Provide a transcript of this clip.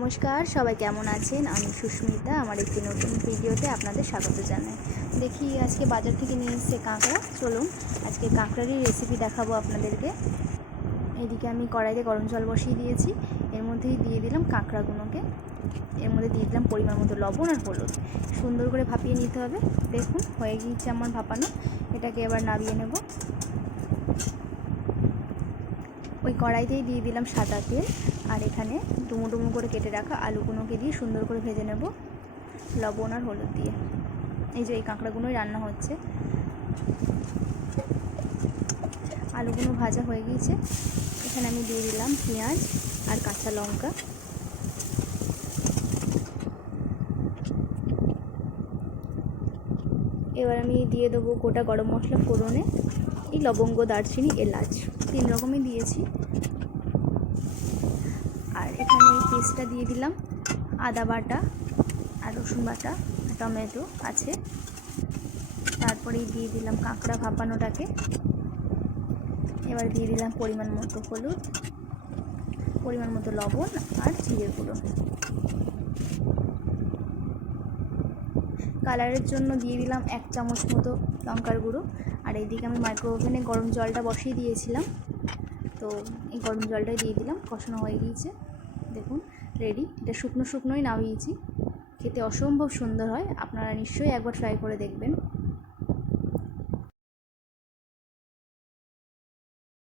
নমস্কার, সবাই কেমন আছেন? আমি সুস্মিতা, আমার একটি নতুন ভিডিওতে আপনাদের স্বাগত জানাই। দেখি আজকে বাজার থেকে নিয়ে এসছে কাঁকড়া। চলুন, আজকে কাঁকড়ারই রেসিপি দেখাবো আপনাদেরকে। এদিকে আমি কড়াইতে গরম জল বসিয়ে দিয়েছি। এর মধ্যেই দিয়ে দিলাম কাঁকড়াগুলোকে। এর মধ্যে দিয়ে দিলাম পরিমাণ মতো লবণ আর হলুদ। সুন্দর করে ভাপিয়ে নিতে হবে। দেখুন, হয়ে গিয়েছে আমার ভাপানো। এটাকে এবার নামিয়ে নেব। ওই কড়াইতেই দিয়ে দিলাম সাদা তেল। আর এখানে ডুমো ডুমো করে কেটে রাখা আলুগুলোকে দিয়ে সুন্দর করে ভেজে নেব, লবণ আর হলুদ দিয়ে। এই যে এই কাঁকড়াগুলোই রান্না হচ্ছে। আলুগুলো ভাজা হয়ে গিয়েছে। এখানে আমি দিয়ে দিলাম পেঁয়াজ আর কাঁচা লঙ্কা। এবার আমি দিয়ে দেবো গোটা গরম মশলা ফোড়নে। এই লবঙ্গ, দারচিনি, এলাচ, তিন রকমই দিয়েছি। পেস্টটা দিয়ে দিলাম, আদা বাটা আর রসুন বাটা, টমেটো আছে। তারপরেই দিয়ে দিলাম কাঁকড়া ভাপানোটাকে। এবার দিয়ে দিলাম পরিমাণ মতো হলুদ, পরিমাণ মতো লবণ আর জিরে গুঁড়ো। কালারের জন্য দিয়ে দিলাম এক চামচ মতো লঙ্কার গুঁড়ো। আর এইদিকে আমি মাইক্রো ওভেনে গরম জলটা বসিয়ে দিয়েছিলাম। তো এই গরম জলটাই দিয়ে দিলাম, কষানো হয়ে গিয়েছে। দেখুন রেডি। এটা শুকনো শুকনোই নামিয়েছি। খেতে অসম্ভব সুন্দর হয়। আপনারা নিশ্চয়ই একবার ট্রাই করে দেখবেন।